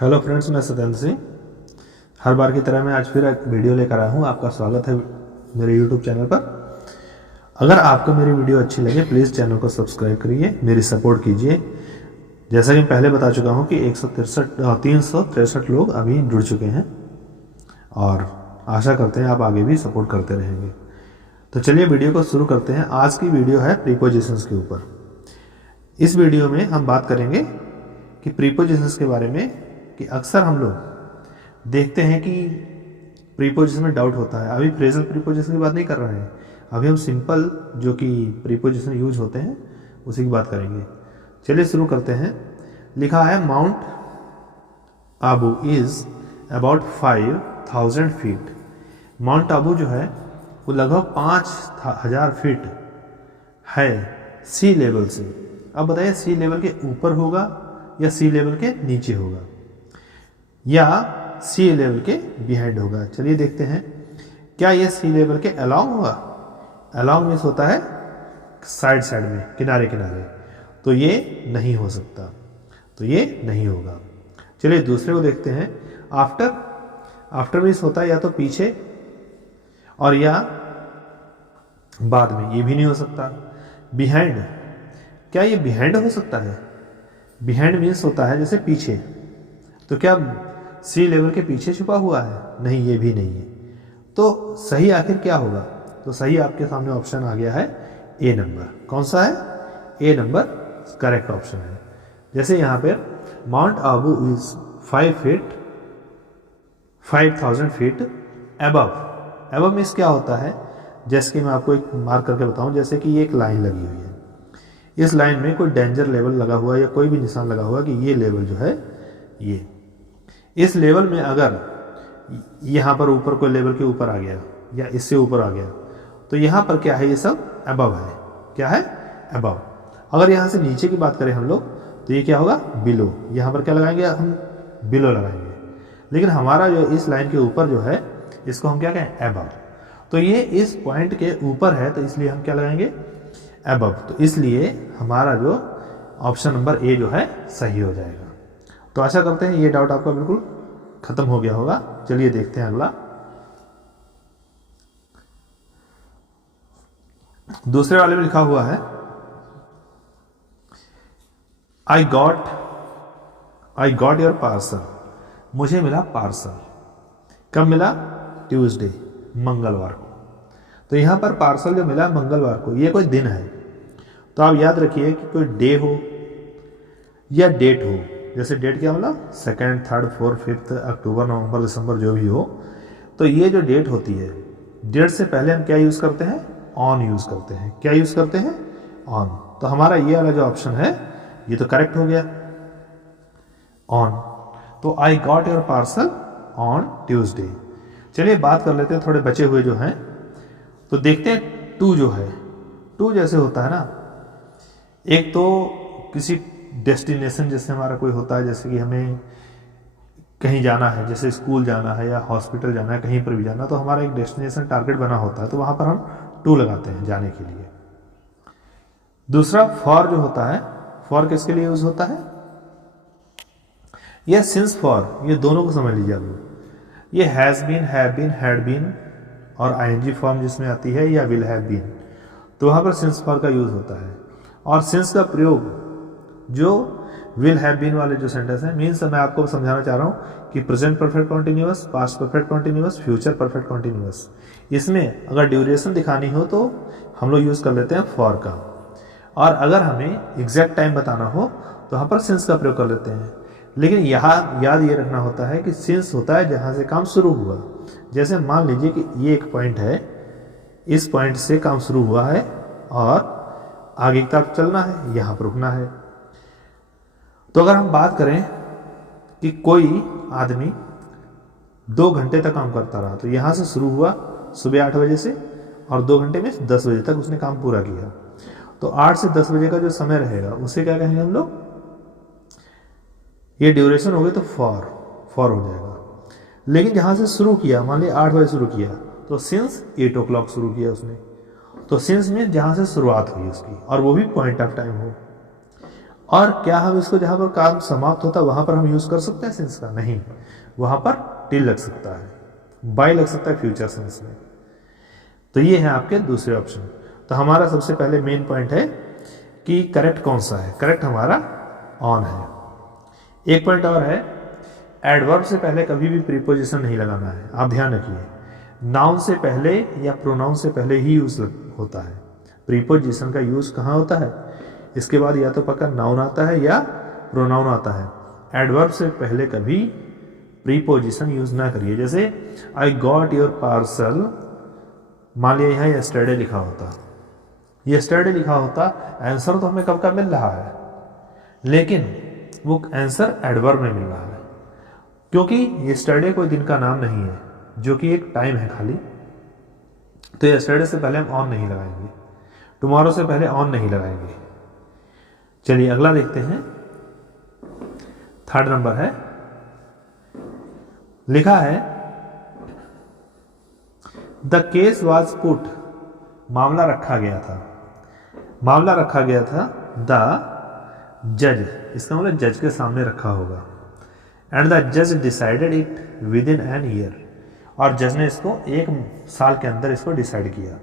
Hello friends, मैं सत्येंद्र सिंह। हर बार की तरह मैं आज फिर एक वीडियो लेकर आया हूँ। आपका स्वागत है मेरे यूट्यूब चैनल पर। अगर आपको मेरी वीडियो अच्छी लगे प्लीज़ चैनल को सब्सक्राइब करिए, मेरी सपोर्ट कीजिए। जैसा कि मैं पहले बता चुका हूँ कि 363 लोग अभी जुड़ चुके हैं और आशा करते हैं आप आगे भी सपोर्ट करते रहेंगे। तो चलिए वीडियो को शुरू करते हैं। आज की वीडियो है प्रीपोजिशंस के ऊपर। इस वीडियो में हम बात करेंगे कि प्रीपोजिशंस के बारे में कि अक्सर हम लोग देखते हैं कि प्रीपोजिशन में डाउट होता है। अभी फ्रेजल प्रीपोजिशन की बात नहीं कर रहे हैं, अभी हम सिंपल जो कि प्रीपोजिशन यूज होते हैं उसी की बात करेंगे। चलिए शुरू करते हैं। लिखा है mount Abu is about 5000 feet. Mount Abu जो है वो लगभग 5000 फीट है सी लेवल से। अब बताइए सी लेवल के ऊपर होगा या सी लेवल के नीचे होगा या सी लेवल के बिहाइंड होगा। चलिए देखते हैं। क्या ये सी लेवल के अलोंग होगा? अलोंग मीन्स होता है साइड साइड में, किनारे किनारे, तो ये नहीं हो सकता, तो ये नहीं होगा। चलिए दूसरे को देखते हैं। आफ्टर। आफ्टर मीन्स होता है या तो पीछे और या बाद में, ये भी नहीं हो सकता। बिहाइंड। क्या ये बिहाइंड हो सकता है? बिहाइंड मीन्स होता है जैसे पीछे, तो क्या सी लेवल के पीछे छुपा हुआ है? नहीं, ये भी नहीं है। तो सही आखिर क्या होगा? तो सही आपके सामने ऑप्शन आ गया है ए नंबर। कौन सा है? ए नंबर करेक्ट ऑप्शन है। जैसे यहाँ पे mount Abu is 5000 feet above. Above means क्या होता है? जैसे कि मैं आपको एक मार्क करके बताऊं, जैसे कि ये एक लाइन लगी हुई है, इस लाइन में कोई डेंजर लेवल लगा हुआ है या कोई भी निशान लगा हुआ है कि ये लेवल जो है ये, इस लेवल में अगर यहाँ पर ऊपर कोई लेवल के ऊपर आ गया या इससे ऊपर आ गया तो यहाँ पर क्या है? ये सब अबव है। क्या है? अबव। अगर यहाँ से नीचे की बात करें हम लोग तो ये क्या होगा? बिलो। यहाँ पर क्या लगाएंगे हम? बिलो लगाएंगे। लेकिन हमारा जो इस लाइन के ऊपर जो है इसको हम क्या कहें? अबव। तो ये इस पॉइंट के ऊपर है तो इसलिए हम क्या लगाएंगे? अबव। तो इसलिए हमारा जो ऑप्शन नंबर ए जो है सही हो जाएगा। तो आशा करते हैं ये डाउट आपका बिल्कुल खत्म हो गया होगा। चलिए देखते हैं अगला। दूसरे वाले में लिखा हुआ है आई गॉट योर पार्सल। मुझे मिला पार्सल। कब मिला? ट्यूसडे, मंगलवार को। तो यहां पर पार्सल जो मिला मंगलवार को, ये कोई दिन है। तो आप याद रखिए कि कोई डे हो या डेट हो। जैसे डेट क्या मतलब? 2nd, 3rd, 4th, 5th अक्टूबर, नवंबर, दिसंबर जो भी हो। तो ये जो डेट होती है, डेट से पहले हम क्या यूज़ करते हैं? ऑन यूज़ करते हैं। क्या यूज़ करते हैं? ऑन। तो हमारा ये वाला जो ऑप्शन है ये तो करेक्ट हो गया, ऑन। तो I got your parcel on Tuesday. चलिए बात कर लेते हैं थोड़े बचे हुए जो हैं। तो देखते हैं टू जो है, टू जैसे होता है ना, एक तो किसी डेस्टिनेशन जैसे हमारा कोई होता है, जैसे कि हमें कहीं जाना है, जैसे स्कूल जाना है या हॉस्पिटल जाना है, कहीं पर भी जाना, तो हमारा एक डेस्टिनेशन टारगेट बना होता है, तो वहाँ पर हम टू लगाते हैं जाने के लिए। दूसरा फॉर जो होता है, फॉर किसके लिए यूज होता है? या सिंस फॉर, ये दोनों को समझ लीजिए आप। ये has been, have been, had been और आईएनजी फॉर्म जिसमें आती है या विल हैव बीन, तो वहाँ पर सिंस फॉर का यूज होता है। और सिंस का प्रयोग जो विल हैव बीन वाले जो सेंटेंस है, मीन्स मैं आपको समझाना चाह रहा हूँ कि present perfect continuous, past perfect continuous, future perfect continuous, इसमें अगर ड्यूरेशन दिखानी हो तो हम लोग यूज़ कर लेते हैं फॉर का, और अगर हमें एग्जैक्ट टाइम बताना हो तो वहाँ पर सिंस का प्रयोग कर लेते हैं। लेकिन यहाँ याद ये रखना होता है कि सिंस होता है जहाँ से काम शुरू हुआ। जैसे मान लीजिए कि ये एक पॉइंट है, इस पॉइंट से काम शुरू हुआ है और आगे की तरफ चलना है, यहाँ पर रुकना है। तो अगर हम बात करें कि कोई आदमी 2 घंटे तक काम करता रहा, तो यहाँ से शुरू हुआ सुबह 8 बजे से और 2 घंटे में 10 बजे तक उसने काम पूरा किया, तो 8 से 10 बजे का जो समय रहेगा उसे क्या कहेंगे हम लोग? ये ड्यूरेशन हो गई तो फॉर हो जाएगा। लेकिन जहाँ से शुरू किया, मान लिया 8 बजे शुरू किया, तो सिंस 8 o'clock शुरू किया उसने, तो सिंस में जहाँ से शुरुआत हुई उसकी, और वो भी पॉइंट ऑफ टाइम हो। और क्या हम इसको जहाँ पर काम समाप्त होता है वहाँ पर हम यूज़ कर सकते हैं सिंस का? नहीं, वहाँ पर टिल लग सकता है, बाय लग सकता है फ्यूचर सेंस में। तो ये है आपके दूसरे ऑप्शन। तो हमारा सबसे पहले मेन पॉइंट है कि करेक्ट कौन सा है। करेक्ट हमारा ऑन है। एक पॉइंट और है, एडवर्ब से पहले कभी भी प्रीपोजिशन नहीं लगाना है। आप ध्यान रखिए, नाउन से पहले या प्रोनाउन से पहले ही यूज होता है। प्रीपोजिशन का यूज कहाँ होता है? इसके बाद या तो पक्का नाउन आता है या प्रोनाउन आता है। एडवर्ब से पहले कभी प्रीपोजिशन यूज ना करिए। जैसे आई गॉट योर पार्सल, मान लिया यहाँ यस्टरडे लिखा होता, यस्टरडे लिखा होता, आंसर तो हमें कब का मिल रहा है, लेकिन वो आंसर एडवर्ब में मिल रहा है, क्योंकि यस्टरडे कोई दिन का नाम नहीं है, जो कि एक टाइम है खाली। तो यस्टरडे से पहले हम ऑन नहीं लगाएंगे, टुमारो से पहले ऑन नहीं लगाएंगे। चलिए अगला देखते हैं। थर्ड नंबर है, लिखा है द केस वॉज पुट, मामला रखा गया था, मामला रखा गया था द जज, इसका मतलब जज के सामने रखा होगा। एंड द जज decided it with in an year, और जज ने इसको 1 साल के अंदर इसको डिसाइड किया।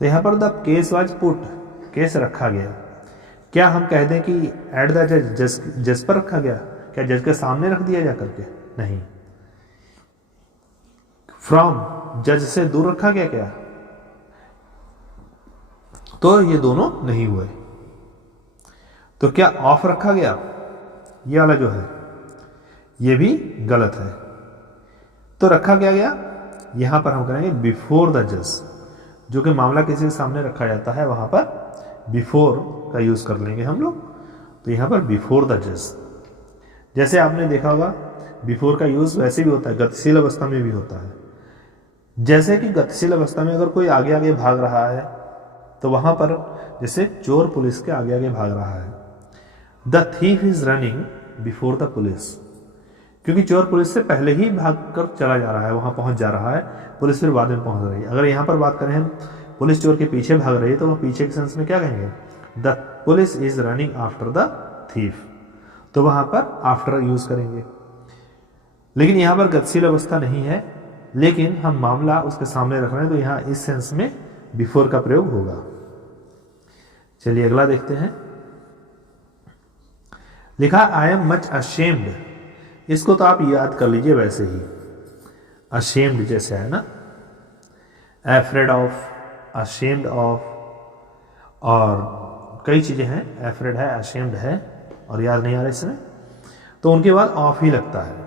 तो यहाँ पर the case was put, case रखा गया। क्या हम कह दें कि एट द जज, जज पर रखा गया? क्या जज के सामने रख दिया जा करके? नहीं। फ्रॉम, जज से दूर रखा गया क्या? तो ये दोनों नहीं हुए। तो क्या ऑफ रखा गया? ये वाला जो है ये भी गलत है। तो रखा क्या गया? यहां पर हम करेंगे बिफोर द जज, जो कि मामला किसी के सामने रखा जाता है वहां पर बिफोर का यूज कर लेंगे हम लोग। तो यहां पर बिफोर द जज, जैसे आपने देखा होगा बिफोर का यूज वैसे भी होता है, गतिशील अवस्था में भी होता है। जैसे कि गतिशील अवस्था में अगर कोई आगे आगे भाग रहा है तो वहां पर जैसे चोर पुलिस के आगे आगे भाग रहा है, the thief is running before the police, क्योंकि चोर पुलिस से पहले ही भाग कर चला जा रहा है, वहां पहुंच जा रहा है, पुलिस फिर बाद में पहुंच रही है। अगर यहां पर बात करें हम पुलिस चोर के पीछे भाग रही है तो वह पीछे के सेंस में क्या कहेंगे? The police is running after the thief, तो वहां पर आफ्टर यूज करेंगे। लेकिन यहां पर गतिशील अवस्था नहीं है, लेकिन हम मामला उसके सामने रख रहे हैं, तो यहां इस सेंस में बिफोर का प्रयोग होगा। चलिए अगला देखते हैं। लिखा आई एम मच अशेम्ड, इसको तो आप याद कर लीजिए वैसे ही, अशेम्ड जैसे है ना, एफ्रेड ऑफ, अशेम्ड ऑफ, और कई चीजें हैं, एफ्रेड है, अशेम्ड है, और याद नहीं आ रहा इसमें, तो उनके बाद ऑफ ही लगता है।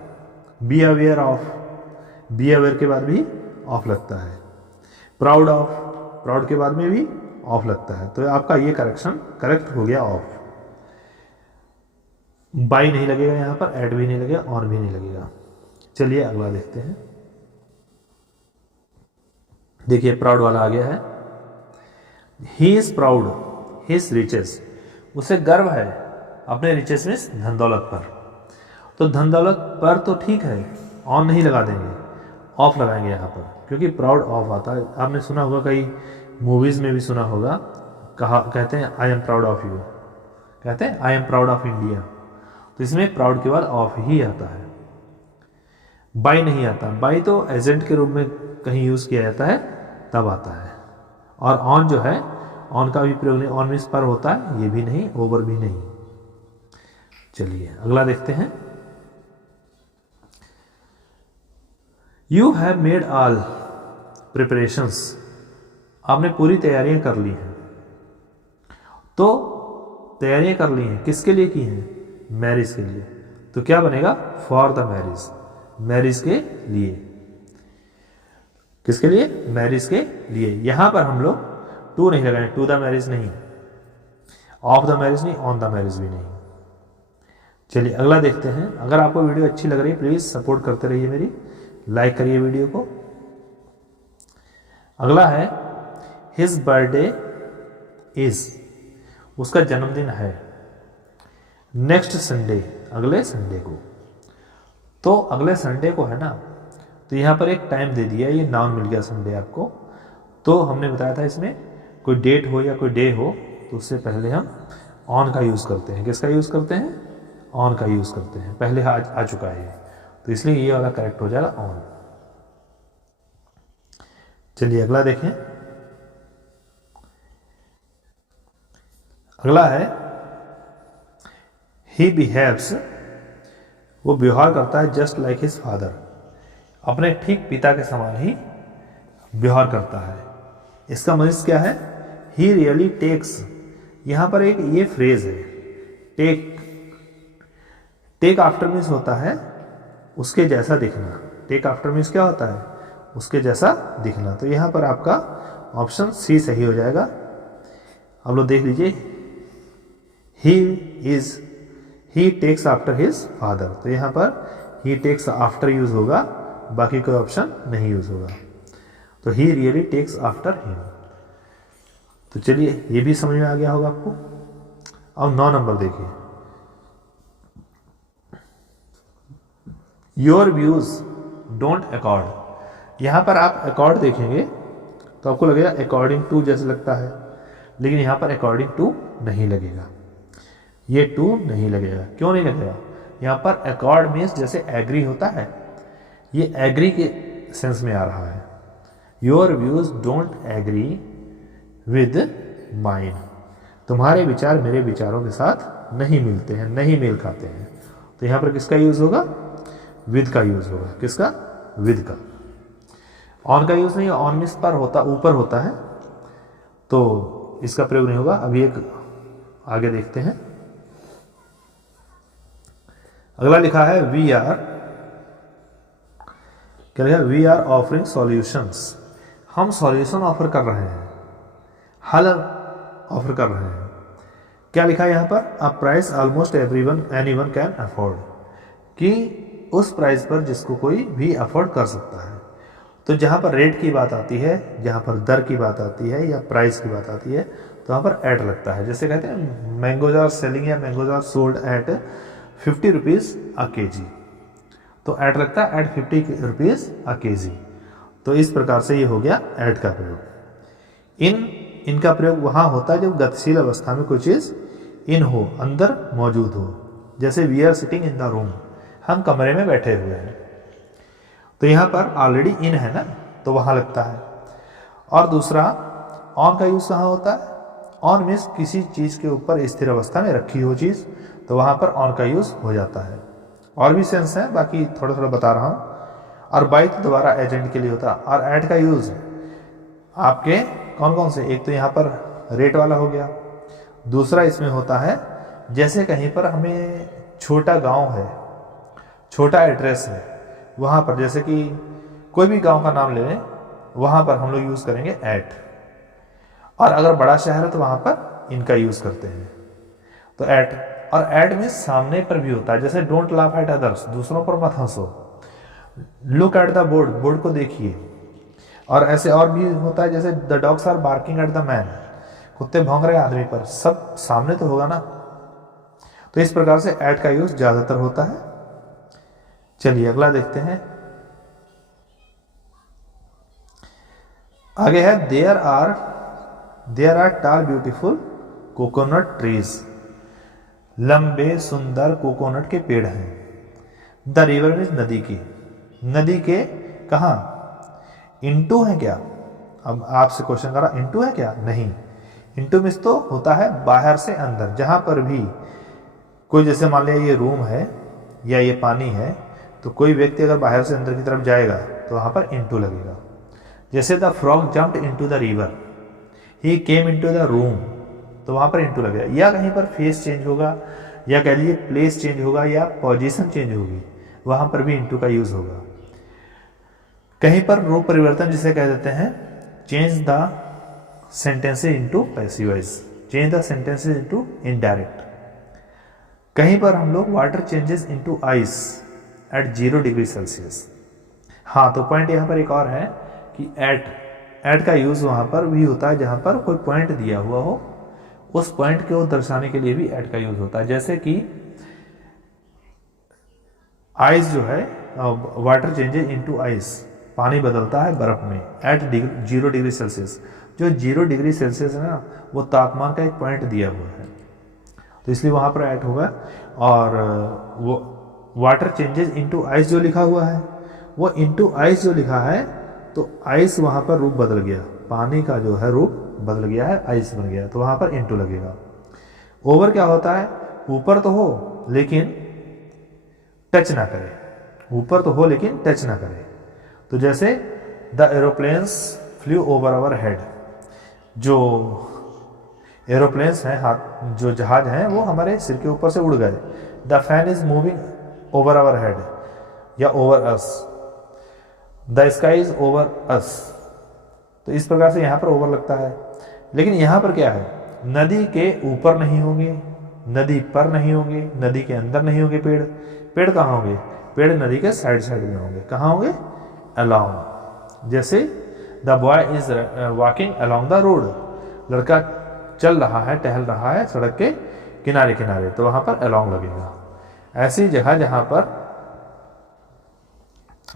Be aware of, be aware के बाद भी ऑफ लगता है। प्राउड ऑफ, प्राउड के बाद में भी ऑफ लगता है। तो आपका ये करेक्शन करेक्ट हो गया, ऑफ। बाई नहीं लगेगा यहां पर, एड भी नहीं लगेगा, और भी नहीं लगेगा। चलिए अगला देखते हैं। देखिए प्राउड वाला आ गया है। He is proud his riches, उसे गर्व है अपने रिचेस में, धन दौलत पर। तो धन दौलत पर तो ठीक है, ऑन नहीं लगा देंगे, ऑफ लगाएंगे यहाँ पर, क्योंकि प्राउड ऑफ आता है। आपने सुना होगा, कई मूवीज में भी सुना होगा, कहा कहते हैं I am proud of you, कहते हैं I am proud of India. तो इसमें प्राउड के बाद ऑफ ही आता है, बाई नहीं आता। बाई तो एजेंट के रूप में कहीं यूज किया जाता है तब आता है। और ऑन जो है, ऑन का भी प्रयोग नहीं, ऑन मीन्स पर होता है, ये भी नहीं, ओवर भी नहीं। चलिए अगला देखते हैं। You have made all preparations, आपने पूरी तैयारियां कर ली हैं। तो तैयारियां कर ली हैं, किसके लिए की हैं? मैरिज के लिए। तो क्या बनेगा? फॉर द मैरिज, मैरिज के लिए। किसके लिए? मैरिज के लिए। यहां पर हम लोग टू नहीं लगाएंगे, टू द मैरिज नहीं, ऑफ द मैरिज नहीं, ऑन द मैरिज भी नहीं। चलिए अगला देखते हैं। अगर आपको वीडियो अच्छी लग रही है प्लीज सपोर्ट करते रहिए मेरी, लाइक करिए वीडियो को। अगला है हिज बर्थडे इज, उसका जन्मदिन है नेक्स्ट संडे, अगले संडे को। तो अगले संडे को है ना, तो यहां पर एक टाइम दे दिया, ये नाउन मिल गया संडे आपको। तो हमने बताया था इसमें कोई डेट हो या कोई डे हो तो उससे पहले हम ऑन का यूज़ करते हैं। किसका यूज़ करते हैं? ऑन का यूज़ करते हैं। पहले आ चुका है ये, तो इसलिए ये वाला करेक्ट हो जाएगा ऑन। चलिए अगला देखें। अगला है ही बिहेव्स, वो व्यवहार करता है जस्ट लाइक हिज फादर, अपने ठीक पिता के समान ही व्यवहार करता है। इसका मतलब क्या है? ही रियली टेक्स, यहां पर एक ये फ्रेज है टेक। टेक आफ्टर मीन्स होता है उसके जैसा दिखना। टेक आफ्टर मीन्स क्या होता है? उसके जैसा दिखना। तो यहां पर आपका ऑप्शन सी सही हो जाएगा। अब लोग देख लीजिए, ही टेक्स आफ्टर हिज फादर, तो यहां पर ही टेक्स आफ्टर यूज होगा, बाकी कोई ऑप्शन नहीं यूज होगा। तो he really takes after him. तो चलिए ये भी समझ में आ गया होगा आपको। अब 9 नंबर देखिए, योर व्यूज डोंट अकॉर्ड। यहां पर आप अकॉर्ड देखेंगे तो आपको लगेगा अकॉर्डिंग टू जैसे लगता है, लेकिन यहां पर अकॉर्डिंग टू नहीं लगेगा, ये टू नहीं लगेगा। क्यों नहीं लगेगा? यहां पर अकॉर्ड मीन्स जैसे एग्री होता है, ये एग्री के सेंस में आ रहा है। Your views don't agree with mine, तुम्हारे विचार मेरे विचारों के साथ नहीं मिलते हैं, नहीं मेल खाते हैं। तो यहां पर किसका यूज होगा? विद का यूज होगा। किसका? विद का। ऑन का यूज नहीं, ऑन मीन्स पर होता, ऊपर होता है, तो इसका प्रयोग नहीं होगा। अभी एक आगे देखते हैं। अगला लिखा है वी आर, क्या लिखा? वी आर ऑफरिंग सॉल्यूशंस, हम सॉल्यूशन ऑफर कर रहे हैं, हल ऑफर कर रहे हैं। क्या लिखा है यहां पर? A price almost anyone can afford, कि उस प्राइस पर जिसको कोई भी अफोर्ड कर सकता है। तो जहां पर रेट की बात आती है, जहां पर दर की बात आती है या प्राइस की बात आती है, तो वहां पर एट लगता है। जैसे कहते हैं मैंगोज आर सेलिंग या mangoes are sold at 50 rupees a KG, तो एट लगता है एट 50 रुपीज अ केजी। तो इस प्रकार से ये हो गया एट का प्रयोग। इनका प्रयोग वहां होता है जब गतिशील अवस्था में कोई चीज इन हो, अंदर मौजूद हो। जैसे we are sitting in the room, हम कमरे में बैठे हुए हैं, तो यहां पर ऑलरेडी इन है ना, तो वहां लगता है। और दूसरा ऑन का यूज कहां होता है? ऑन मीन्स किसी चीज के ऊपर स्थिर अवस्था में रखी हो चीज, तो वहां पर ऑन का यूज हो जाता है। और भी सेंस है, बाकी थोड़ा थोड़ा बता रहा हूं। और बाई तो दोबारा एजेंट के लिए होता है। और एट का यूज आपके कौन कौन से? एक तो यहां पर रेट वाला हो गया, दूसरा इसमें होता है जैसे कहीं पर हमें छोटा गांव है, छोटा एड्रेस है, वहां पर जैसे कि कोई भी गांव का नाम ले लें, वहां पर हम लोग यूज करेंगे एट। और अगर बड़ा शहर है तो वहां पर इनका यूज करते हैं, तो एट। और एट में सामने पर भी होता है, जैसे डोंट लाफ एट अदर्स, दूसरों पर मत हंसो। Look at the board, board को देखिए। और ऐसे और भी होता है, जैसे the dogs are barking at the man, कुत्ते भौंक रहे आदमी पर, सब सामने तो होगा ना। तो इस प्रकार से एट का यूज ज्यादातर होता है। चलिए अगला देखते हैं। आगे है देयर आर टाल ब्यूटीफुल कोकोनट ट्रीज, लंबे सुंदर कोकोनट के पेड़ हैं। द रिवर मीन्स नदी की, नदी के कहां? इनटू है क्या? अब आपसे क्वेश्चन करा इनटू है क्या? नहीं, इनटू मीन्स तो होता है बाहर से अंदर। जहां पर भी कोई, जैसे मान लिया ये रूम है या ये पानी है, तो कोई व्यक्ति अगर बाहर से अंदर की तरफ जाएगा तो वहां पर इनटू लगेगा। जैसे the frog jumped into the river, he came into the room, तो वहां पर इनटू लगेगा। या कहीं पर फेस चेंज होगा, या कह लीजिए प्लेस चेंज होगा, या पोजीशन चेंज होगी, वहां पर भी इनटू का यूज होगा। कहीं पर रूप परिवर्तन जिसे कह देते हैं, change the sentences into passive voice, change the sentences into indirect. कहीं पर हम लोग water changes into ice eight 0 degree Celsius. हाँ, तो पॉइंट यहां पर एक और है कि एट का यूज वहां पर भी होता है जहां पर कोई पॉइंट दिया हुआ हो, उस पॉइंट को दर्शाने के लिए भी एट का यूज होता है। जैसे कि आइस जो है, वाटर चेंजेस इनटू आइस, पानी बदलता है बर्फ में एट 0 डिग्री सेल्सियस। जो 0 डिग्री सेल्सियस है ना, वो तापमान का एक पॉइंट दिया हुआ है। तो इसलिए वहाँ पर ऐड होगा। और वो वाटर चेंजेस इनटू आइस जो लिखा हुआ है, वो इनटू आइस जो लिखा है, तो आइस वहाँ पर रूप बदल गया, पानी का जो है रूप बदल गया है, आइस बन गया, तो वहाँ पर इनटू लगेगा। ओवर क्या होता है, ऊपर तो हो लेकिन टच ना करे, ऊपर तो हो लेकिन टच ना करे। तो जैसे the aeroplanes flew over our head, जो एरोप्लेन्स हैं, हाथ जो जहाज हैं, वो हमारे सिर के ऊपर से उड़ गए। The fan is moving over our head या over us, the sky is over us. तो इस प्रकार से यहाँ पर ओवर लगता है। लेकिन यहाँ पर क्या है, नदी के ऊपर नहीं होंगे, नदी पर नहीं होंगे, नदी के अंदर नहीं होंगे पेड़। पेड़ कहाँ होंगे, पेड़ नदी के साइड साइड में होंगे। कहाँ होंगे, अलोंग। जैसे the boy is walking along the road, लड़का चल रहा है, टहल रहा है सड़क के किनारे किनारे, तो वहाँ पर अलोंग लगेगा। ऐसी जगह जहाँ पर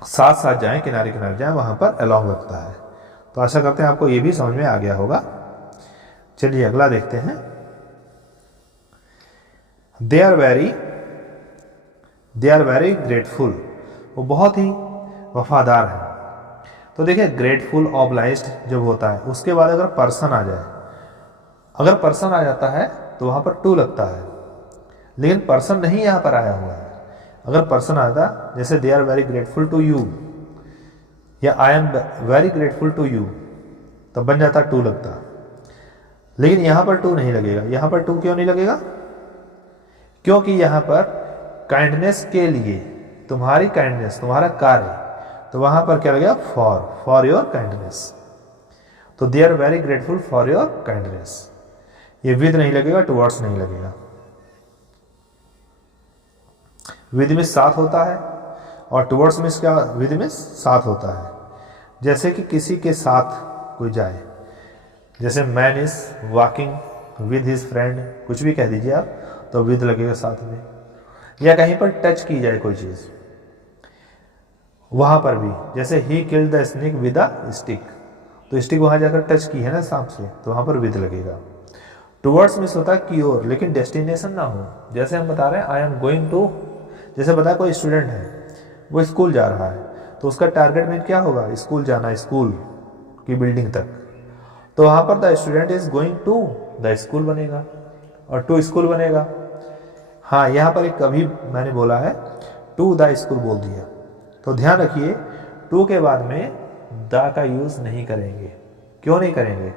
साथ साथ जाएं, किनारे किनारे जाएं, वहाँ पर अलोंग लगता है। तो आशा करते हैं आपको ये भी समझ में आ गया होगा। चलिए अगला देखते हैं। दे आर वेरी ग्रेटफुल, वो बहुत ही वफादार है। तो देखिए ग्रेटफुल ऑब्लाइज्ड जब होता है, उसके बाद अगर पर्सन आ जाए, अगर पर्सन आ जाता है तो वहाँ पर टू लगता है, लेकिन पर्सन नहीं यहाँ पर आया हुआ है। अगर पर्सन आता, जैसे they are very grateful to you या I am very grateful to you, तब बन जाता टू लगता। लेकिन यहाँ पर टू नहीं लगेगा। यहाँ पर टू क्यों नहीं लगेगा, क्योंकि यहाँ पर काइंडनेस के लिए, तुम्हारी काइंडनेस, तुम्हारा कार्य, तो वहाँ पर क्या लगेगा, फॉर योर काइंडनेस। तो they are very grateful for your kindness. ये विद नहीं लगेगा, टुवर्ड्स नहीं लगेगा। विद में साथ होता है और टुवर्ड्स में क्या, विद में साथ होता है। जैसे कि किसी के साथ कोई जाए, जैसे man is walking with his friend, कुछ भी कह दीजिए आप, तो विद लगेगा साथ में। या कहीं पर टच की जाए कोई चीज़, वहाँ पर भी, जैसे he killed the snake with a stick, तो स्टिक वहाँ जाकर टच की है ना सांप से, तो वहाँ पर विद लगेगा। टुवर्ड्स मिस होता है की ओर, लेकिन डेस्टिनेशन ना हो। जैसे हम बता रहे हैं आई एम गोइंग टू, जैसे बता कोई स्टूडेंट है वो स्कूल जा रहा है, तो उसका टारगेट में क्या होगा, स्कूल जाना, स्कूल की बिल्डिंग तक। तो वहाँ पर the student is going to the school बनेगा और टू स्कूल बनेगा। हाँ, यहाँ पर एक कभी मैंने बोला है टू द स्कूल बोल दिया, तो ध्यान रखिए टू के बाद में द का यूज़ नहीं करेंगे। क्यों नहीं करेंगे,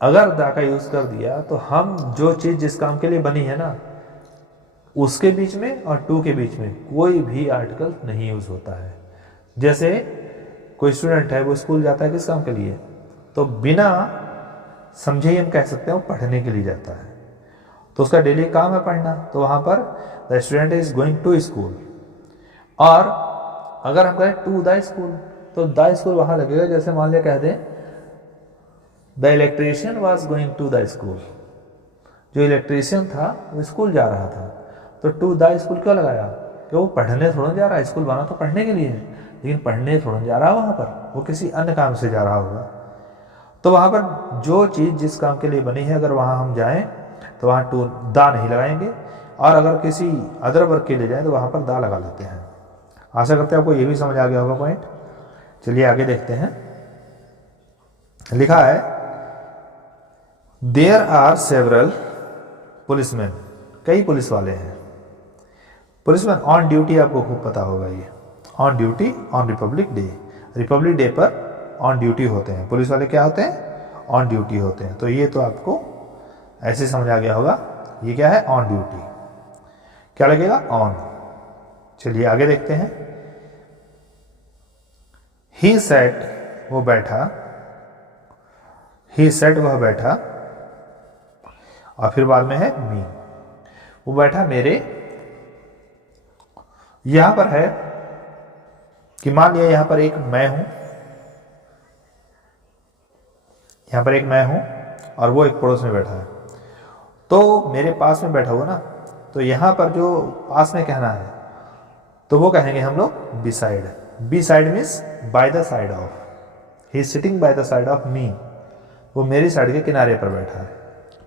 अगर द का यूज़ कर दिया तो हम जो चीज़ जिस काम के लिए बनी है ना, उसके बीच में और टू के बीच में कोई भी आर्टिकल नहीं यूज़ होता है। जैसे कोई स्टूडेंट है, वो स्कूल जाता है किस काम के लिए, तो बिना समझे ही हम कह सकते हैं वो पढ़ने के लिए जाता है, तो उसका डेली काम है पढ़ना, तो वहाँ पर the student is going to school. और अगर हम कहें टू द स्कूल, तो द स्कूल वहाँ लगेगा। जैसे मान लिया कह दें the electrician was going to the school, जो इलेक्ट्रीशियन था वो स्कूल जा रहा था, तो टू द स्कूल क्यों लगाया, कि वो पढ़ने थोड़ा जा रहा है, स्कूल बना तो पढ़ने के लिए है, लेकिन पढ़ने थोड़ा जा रहा है वहाँ पर, वो किसी अन्य काम से जा रहा होगा। तो वहाँ पर जो चीज़ जिस काम के लिए बनी है, अगर वहाँ हम जाएं तो वहाँ टू दा नहीं लगाएंगे, और अगर किसी अदर वर्क के लिए जाएं तो वहाँ पर दा लगा लेते हैं। आशा करते हैं आपको ये भी समझ आ गया होगा पॉइंट। चलिए आगे देखते हैं। लिखा है देयर आर सेवरल पुलिसमैन, कई पुलिस वाले हैं। पुलिसमैन ऑन ड्यूटी, आपको खूब पता होगा ये, on duty on Republic day, Republic day पर ऑन ड्यूटी होते हैं पुलिस वाले। क्या होते हैं, ऑन ड्यूटी होते हैं। तो ये तो आपको ऐसे समझ आ गया होगा, ये क्या है, ऑन ड्यूटी। क्या लगेगा, ऑन। चलिए आगे देखते हैं। ही सेट, वो बैठा, ही सेट वह बैठा, और फिर बाद में है मी, वो बैठा मेरे। यहां पर है कि मान लिया यहां पर एक मैं हूं, यहां पर एक मैं हूं और वो एक पड़ोस में बैठा है, तो मेरे पास में बैठा हुआ ना, तो यहां पर जो पास में कहना है तो वो कहेंगे हम लोग beside. Beside means by the side of, he is sitting by the side of me, वो मेरी साइड के किनारे पर बैठा है,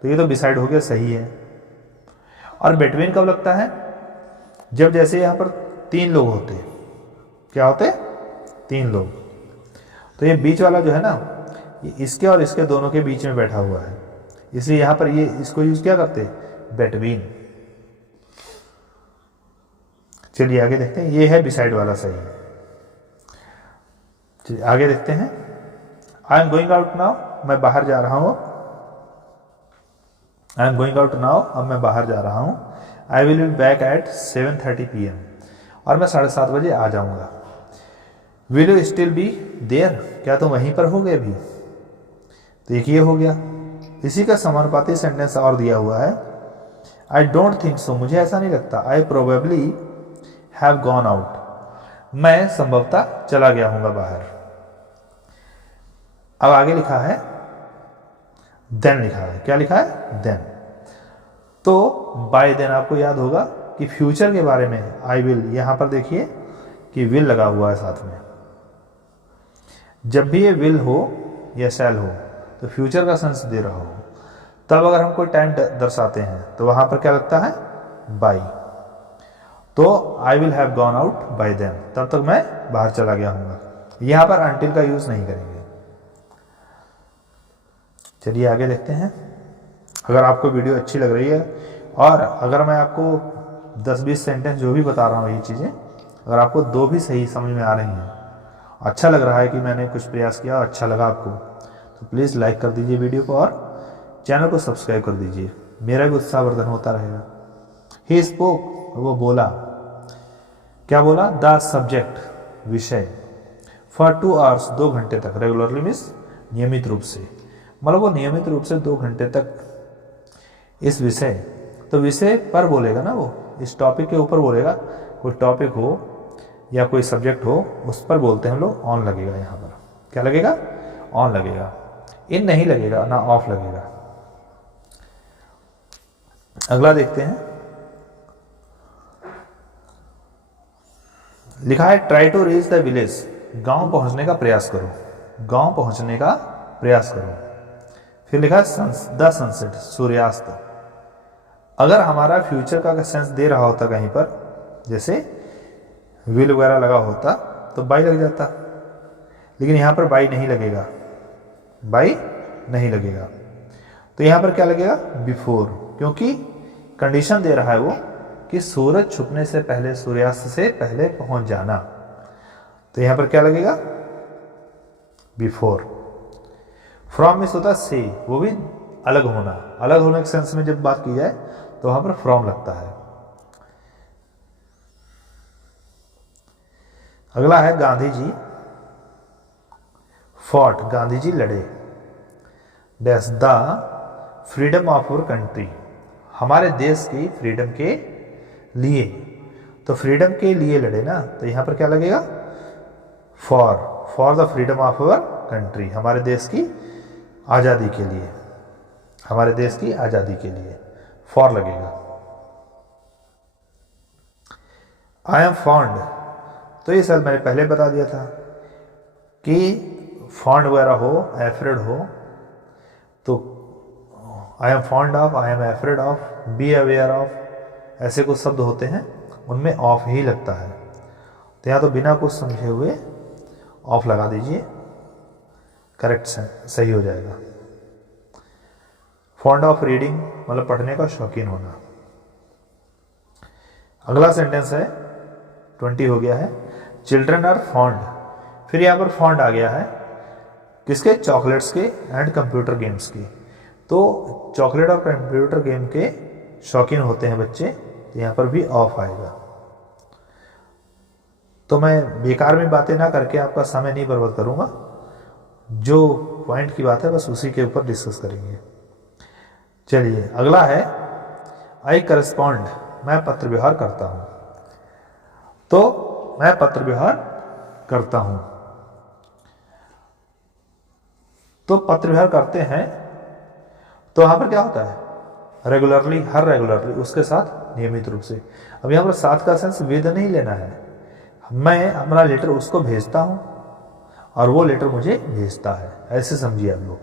तो ये तो बिसाइड हो गया, सही है। और बिटवीन कब लगता है? जब जैसे यहाँ पर 3 लोग होते हैं। क्या होते? 3 लोग। तो ये बीच वाला जो है ना, ये इसके और इसके दोनों के बीच में बैठा हुआ है, इसलिए यहाँ पर ये इसको यूज क्या करते हैं? बिटवीन। चलिए आगे देखते हैं। ये है बिसाइड वाला सही। चलिए आगे देखते हैं। I am going out now, मैं बाहर जा रहा हूँ। I am going out now, अब मैं बाहर जा रहा हूँ। I will be back at 7:30 PM, और मैं 7:30 बजे आ जाऊँगा। Will you still be there, क्या तुम वहीं पर होगे अभी? तो एक ये हो गया। इसी का समानुपाती सेंटेंस और दिया हुआ है। आई डोंट थिंक सो, मुझे ऐसा नहीं लगता। I probably have gone out, मैं संभवतः चला गया हूँगा बाहर। अब आगे लिखा है देन लिखा है। क्या लिखा है? देन। तो बाय देन आपको याद होगा कि फ्यूचर के बारे में आई विल, यहां पर देखिए कि विल लगा हुआ है साथ में। जब भी ये विल हो या शैल हो तो फ्यूचर का सेंस दे रहा हो, तब अगर हम कोई टाइम दर्शाते हैं तो वहां पर क्या लगता है? बाय। तो I will have gone out by then, तब तक मैं बाहर चला गया हूँगा। यहां पर अनटिल का यूज नहीं करेंगे। चलिए आगे देखते हैं। अगर आपको वीडियो अच्छी लग रही है और अगर मैं आपको 10-20 सेंटेंस जो भी बता रहा हूँ ये चीज़ें, अगर आपको 2 भी सही समझ में आ रही हैं, अच्छा लग रहा है कि मैंने कुछ प्रयास किया और अच्छा लगा आपको, तो प्लीज़ लाइक कर दीजिए वीडियो को और चैनल को सब्सक्राइब कर दीजिए। मेरा भी उत्साहवर्धन होता रहेगा। ही स्पोक, वो बोला। क्या बोला? द सब्जेक्ट, विषय, फॉर 2 आवर्स, 2 घंटे तक, रेगुलरली मीन्स नियमित रूप से, मतलब वो नियमित रूप से 2 घंटे तक इस विषय, तो विषय पर बोलेगा ना, वो इस टॉपिक के ऊपर बोलेगा। कोई टॉपिक हो या कोई सब्जेक्ट हो, उस पर बोलते हैं हम लोग, ऑन लगेगा। यहाँ पर क्या लगेगा? ऑन लगेगा। इन नहीं लगेगा, ना ऑफ लगेगा। अगला देखते हैं। लिखा है try to reach the village, गांव पहुंचने का प्रयास करो। गांव पहुंचने का प्रयास करो। फिर लिखा है द सनसेट, सूर्यास्त। अगर हमारा फ्यूचर का सेंस दे रहा होता कहीं पर, जैसे विल वगैरह लगा होता, तो बाई लग जाता, लेकिन यहां पर बाई नहीं लगेगा। बाई नहीं लगेगा। तो यहां पर क्या लगेगा? बिफोर, क्योंकि कंडीशन दे रहा है वो कि सूरज छुपने से पहले, सूर्यास्त से पहले पहुंच जाना। तो यहां पर क्या लगेगा? बिफोर। फ्रॉम मिस होता से, वो भी अलग होना। अलग होने के सेंस में जब बात की जाए तो वहां पर फ्रॉम लगता है। अगला है गांधी जी फॉट, गांधी जी लड़े। Dash the freedom of our country, हमारे देश की फ्रीडम के लिए। तो फ्रीडम के लिए लड़े ना, तो यहां पर क्या लगेगा? For the freedom of our country, हमारे देश की आज़ादी के लिए, हमारे देश की आज़ादी के लिए फॉर लगेगा। आई एम फॉन्ड, तो ये सर मैंने पहले बता दिया था कि फॉन्ड वगैरह हो, एफ्रेड हो, तो I am fond of, I am afraid of, be aware of, ऐसे कुछ शब्द होते हैं, उनमें ऑफ ही लगता है। तो यहाँ तो बिना कुछ समझे हुए ऑफ लगा दीजिए, करेक्ट सही हो जाएगा। फॉन्ड ऑफ रीडिंग मतलब पढ़ने का शौकीन होना। अगला सेंटेंस है 20 हो गया है। चिल्ड्रन आर फॉन्ड, फिर यहाँ पर फॉन्ड आ गया है किसके? चॉकलेट्स के एंड कंप्यूटर गेम्स के। तो चॉकलेट और कंप्यूटर गेम के शौकीन होते हैं बच्चे, तो यहाँ पर भी ऑफ आएगा। तो मैं बेकार में बातें ना करके आपका समय नहीं बर्बाद करूंगा, जो पॉइंट की बात है बस उसी के ऊपर डिस्कस करेंगे। चलिए अगला है आई करस्पॉन्ड, मैं पत्र व्यवहार करता हूं। तो मैं पत्र व्यवहार करता हूं, तो पत्र व्यवहार करते हैं, तो यहां पर क्या होता है? रेगुलरली, हर रेगुलरली, उसके साथ नियमित रूप से। अब यहां पर साथ का सेंस विद नहीं लेना है। मैं अपना लेटर उसको भेजता हूं और वो लेटर मुझे भेजता है, ऐसे समझिए आप लोग।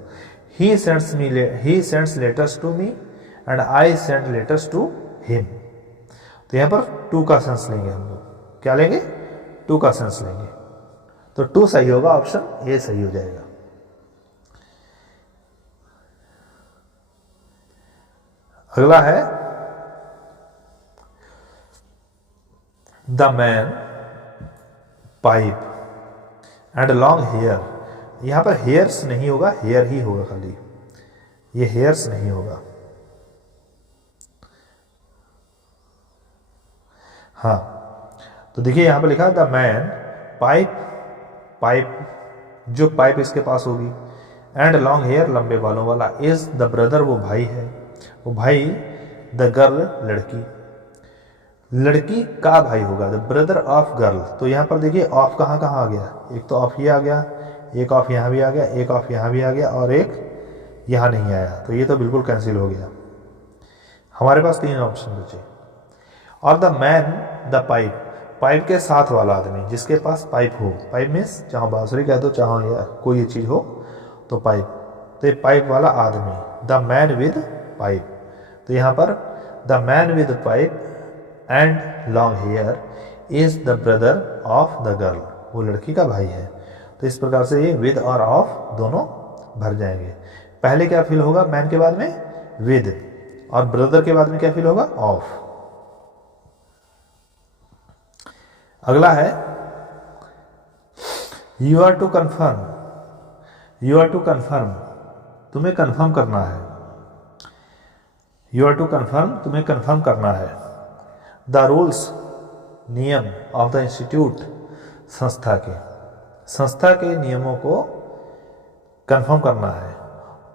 he sends letters to me and I send letters to him. तो यहाँ पर टू का सेंस लेंगे हम लोग, क्या लेंगे, टू का सेंस लेंगे। तो टू सही होगा, ऑप्शन ए सही हो जाएगा। अगला है the man pipe and long hair. यहां पर हेयर्स नहीं होगा, हेयर ही होगा खाली, ये हेयर्स नहीं होगा। हाँ, तो देखिए यहां पर लिखा द मैन पाइप, पाइप जो पाइप इसके पास होगी, एंड लॉन्ग हेयर लंबे बालों वाला, इज द ब्रदर वो भाई है, वो भाई, द गर्ल लड़की, लड़की का भाई होगा, द ब्रदर ऑफ गर्ल। तो यहाँ पर देखिए ऑफ कहाँ कहाँ आ गया, एक तो ऑफ ये आ गया, एक ऑफ यहाँ भी आ गया, एक ऑफ यहाँ भी आ गया, और एक यहाँ नहीं आया। तो ये तो बिल्कुल कैंसिल हो गया। हमारे पास तीन ऑप्शन बचे। और the man the pipe, pipe के साथ वाला आदमी, जिसके पास पाइप हो, पाइप मीन्स चाहे बांसुरी कह दो चाहे या कोई चीज़ हो तो पाइप, तो ये पाइप वाला आदमी, द मैन विद पाइप। तो यहाँ पर the man with pipe and long here is the brother of the girl, वो लड़की का भाई है। तो इस प्रकार से ये विद और ऑफ दोनों भर जाएंगे। पहले क्या फिल होगा, मैन के बाद में विद, और ब्रदर के बाद में क्या फिल होगा, ऑफ। अगला है you are to confirm, you are to confirm, तुम्हें कन्फर्म करना है, यू आर टू कन्फर्म, तुम्हें कन्फर्म करना है। द रूल्स, नियम, ऑफ द इंस्टीट्यूट, संस्था के नियमों को कन्फर्म करना है।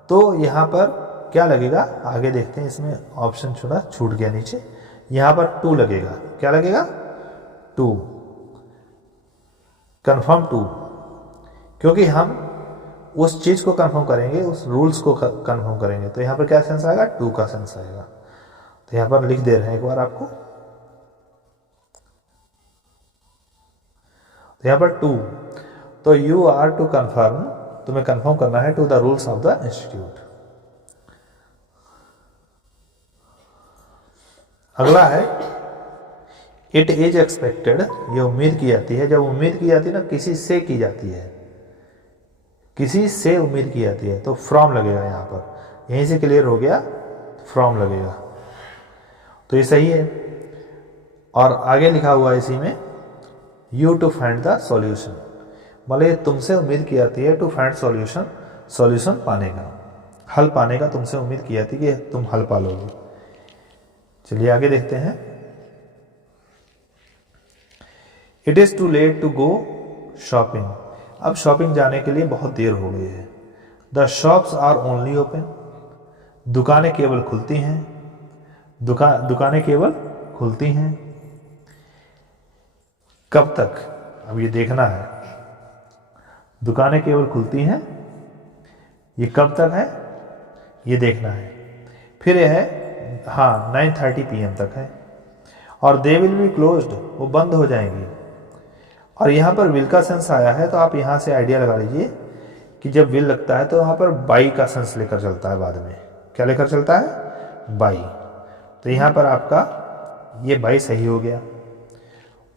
तो यहाँ पर क्या लगेगा, आगे देखते हैं, इसमें ऑप्शन छूट गया नीचे, यहाँ पर टू लगेगा, क्या लगेगा, टू, कन्फर्म टू, क्योंकि हम उस चीज़ को कन्फर्म करेंगे, उस रूल्स को कन्फर्म करेंगे। तो यहाँ पर क्या सेंस आएगा, टू का सेंस आएगा। तो यहाँ पर लिख दे रहे हैं एक बार आपको, तो यहाँ पर टू, तो यू आर टू कन्फर्म, तुम्हें कन्फर्म करना है to the rules of the institute. अगला है इट इज एक्सपेक्टेड, ये उम्मीद की जाती है। जब उम्मीद की जाती है ना, किसी से की जाती है, किसी से उम्मीद की जाती है, तो फ्रॉम लगेगा यहाँ पर, यहीं से क्लियर हो गया, फ्रॉम लगेगा, तो ये सही है। और आगे लिखा हुआ है इसी में you to find the solution, मतलब तुमसे उम्मीद की जाती है टू फाइंड सॉल्यूशन, सॉल्यूशन पाने का, हल पाने का तुमसे उम्मीद की जाती है कि तुम हल पा लोगे। चलिए आगे देखते हैं। It is too late to go shopping, अब शॉपिंग जाने के लिए बहुत देर हो गई है। The shops are only open, दुकानें केवल खुलती हैं, दुकानें केवल खुलती हैं। कब तक, अब ये देखना है, दुकानें केवल खुलती हैं, ये कब तक है ये देखना है। फिर यह है, हाँ 9:30 PM तक है। और दे विल बी क्लोज्ड, वो बंद हो जाएंगी। और यहाँ पर विल का सेंस आया है, तो आप यहाँ से आइडिया लगा लीजिए कि जब विल लगता है तो वहाँ पर बाई का सेंस लेकर चलता है, बाद में क्या लेकर चलता है, बाई। तो यहाँ पर आपका ये बाई सही हो गया।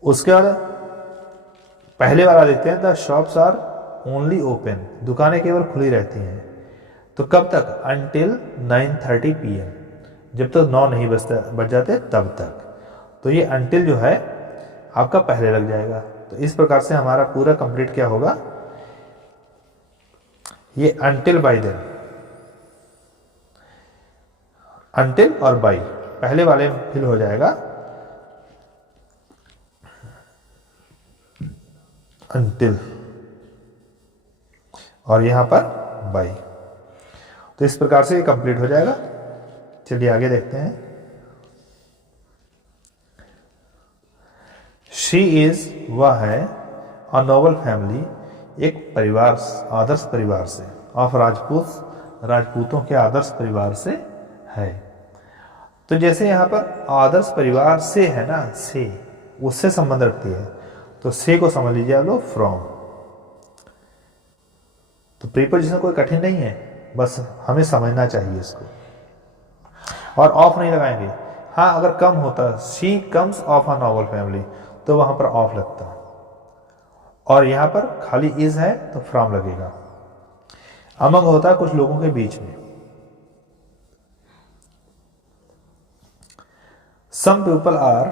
उसके बाद पहले वाला देखते हैं, the shops are only open, दुकानें केवल खुली रहती हैं। तो कब तक, अनटिल 9:30 PM, जब तक 9 नहीं बज जाते तब तक। तो ये अनटिल जो है आपका पहले लग जाएगा। तो इस प्रकार से हमारा पूरा कंप्लीट क्या होगा, ये अनटिल बाय देन, अनटिल और बाय पहले वाले में फिल हो जाएगा, अनटिल, और यहां पर बाय। तो इस प्रकार से ये कंप्लीट हो जाएगा। चलिए आगे देखते हैं। शी इज, वह है, अ नोबल फैमिली, एक परिवार, आदर्श परिवार से, ऑफ राजपूतों के आदर्श परिवार से है। तो जैसे यहाँ पर आदर्श परिवार से है ना, से उससे संबंध रखती है, तो से को समझ लीजिए आप लोग फ्रॉम। तो प्रीपोजिशन कोई कठिन नहीं है, बस हमें समझना चाहिए इसको। और ऑफ नहीं लगाएंगे, हाँ अगर कम होता she comes of a Nobel family तो वहां पर ऑफ लगता, और यहां पर खाली इज है तो फ्रॉम लगेगा। अमंग होता है कुछ लोगों के बीच में। सम पीपल आर,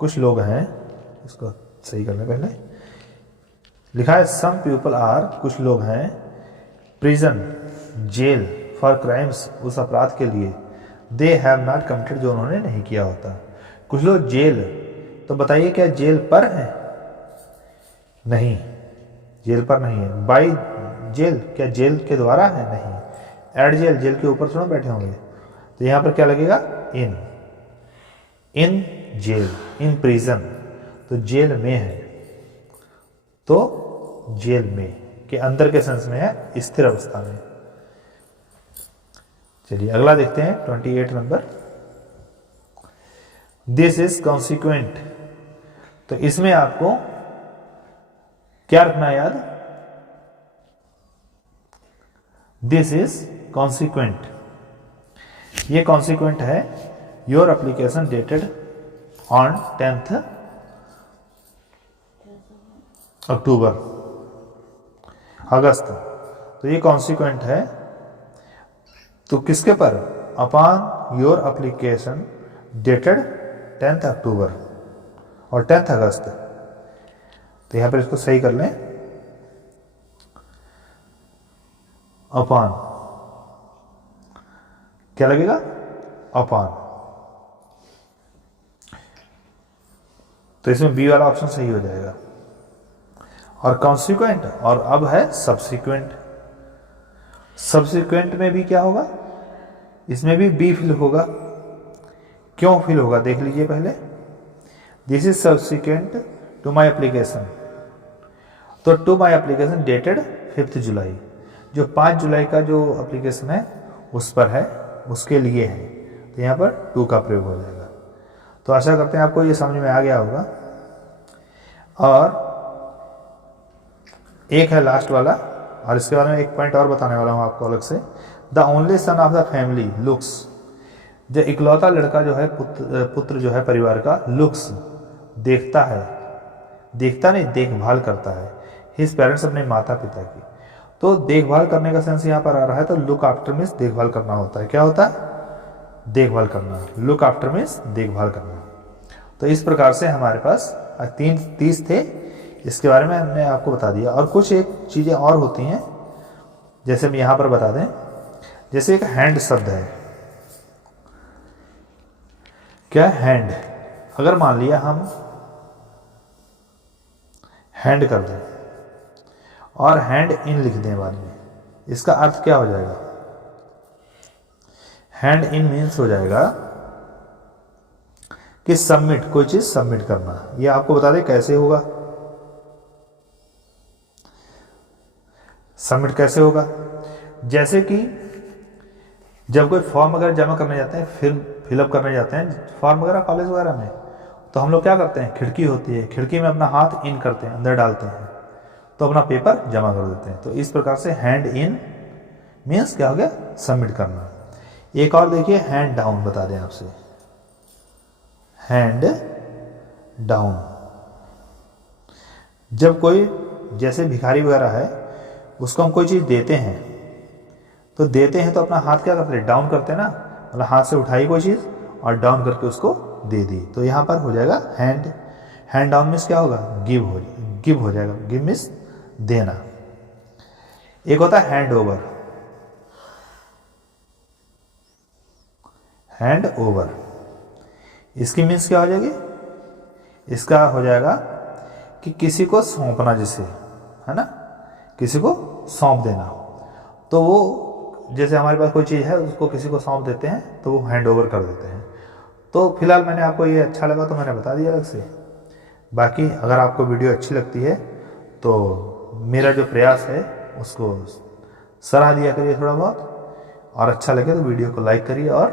कुछ लोग हैं, इसको सही करना पहले, लिखा है सम पीपल आर, कुछ लोग हैं, प्रिजन जेल फॉर क्राइम्स, उस अपराध के लिए, दे हैव नॉट कमिटेड, जो उन्होंने नहीं किया होता। कुछ लोग जेल, तो बताइए क्या जेल पर हैं? नहीं, जेल पर नहीं है। बाई जेल, क्या जेल के द्वारा है? नहीं। एट जेल, जेल के ऊपर थोड़ा बैठे होंगे, तो यहां पर क्या लगेगा? इन जेल, इन प्रिजन, तो जेल में है, तो जेल में के अंदर के सेंस में है, स्थिर अवस्था में। चलिए अगला देखते हैं 28 नंबर। दिस इज कॉन्सिक्वेंट, तो इसमें आपको क्या रखना है याद? दिस इज कॉन्सिक्वेंट, ये कॉन्सिक्वेंट है your application dated on 10th अक्टूबर, अगस्त, तो ये कॉन्सिक्वेंट है तो किसके पर? Upon your application dated 10th अक्टूबर और 10th अगस्त, तो यहां पर इसको सही कर लें, अपॉन, क्या लगेगा? अपॉन, तो इसमें बी वाला ऑप्शन सही हो जाएगा। और कॉन्सिक्वेंट, और अब है सब्सिक्वेंट, सब्सिक्वेंट में भी क्या होगा? इसमें भी बी फिल होगा। क्यों फिल होगा देख लीजिए पहले। This is subsequent to my application, तो to my application dated 5 July, जो 5 जुलाई का जो एप्लीकेशन है उस पर है, उसके लिए है, तो यहाँ पर टू का प्रयोग हो जाएगा। तो आशा करते हैं आपको ये समझ में आ गया होगा। और एक है लास्ट वाला, और इसके बारे में एक पॉइंट और बताने वाला हूँ आपको अलग से। The only son of the family looks, जो इकलौता लड़का जो है, पुत्र जो है परिवार का, लुक्स देखता है, देखता नहीं देखभाल करता है, हिज पेरेंट्स, अपने माता पिता की। तो देखभाल करने का सेंस यहाँ पर आ रहा है, तो लुक आफ्टर मीन्स देखभाल करना होता है। क्या होता है? देखभाल करना। लुक आफ्टर मीन्स देखभाल करना। तो इस प्रकार से हमारे पास 30 थे, इसके बारे में हमने आपको बता दिया। और कुछ एक चीज़ें और होती हैं, जैसे हम यहाँ पर बता दें, जैसे एक हैंड शब्द है। क्या हैंड? अगर मान लिया हम हैंड कर दें और हैंड इन लिख दें बाद में, इसका अर्थ क्या हो जाएगा? हैंड इन मीन्स हो जाएगा कि सबमिट, कोई चीज सबमिट करना। ये आपको बता दें कैसे होगा। सबमिट कैसे होगा? जैसे कि जब कोई फॉर्म वगैरह जमा करने जाते हैं, फिलअप करने जाते हैं फॉर्म वगैरह कॉलेज वगैरह में, तो हम लोग क्या करते हैं? खिड़की होती है, खिड़की में अपना हाथ इन करते हैं, अंदर डालते हैं, तो अपना पेपर जमा कर देते हैं। तो इस प्रकार से हैंड इन मीन्स क्या हो गया? सबमिट करना। एक और देखिए, हैंड डाउन बता दें आपसे, हैंड डाउन, जब कोई जैसे भिखारी वगैरह है, उसको हम कोई चीज़ देते हैं, तो देते हैं तो अपना हाथ क्या करते हैं? डाउन करते हैं ना, मतलब हाथ से उठाई कोई चीज़ और डाउन करके उसको दे दी। तो यहाँ पर हो जाएगा हैंड डाउन मीन्स क्या होगा? गिव हो जाएगा। गिव मीन्स देना। एक होता है हैंड ओवर, हैंड ओवर, इसकी मीन्स क्या हो जाएगी? इसका हो जाएगा कि किसी को सौंपना, जिसे, है ना, किसी को सौंप देना। तो वो जैसे हमारे पास कोई चीज़ है, उसको किसी को सौंप देते हैं, तो वो हैंड ओवर कर देते हैं। तो फिलहाल मैंने आपको ये अच्छा लगा तो मैंने बता दिया अलग से। बाकी अगर आपको वीडियो अच्छी लगती है तो मेरा जो प्रयास है उसको सराह दिया करिए थोड़ा बहुत, और अच्छा लगे तो वीडियो को लाइक करिए और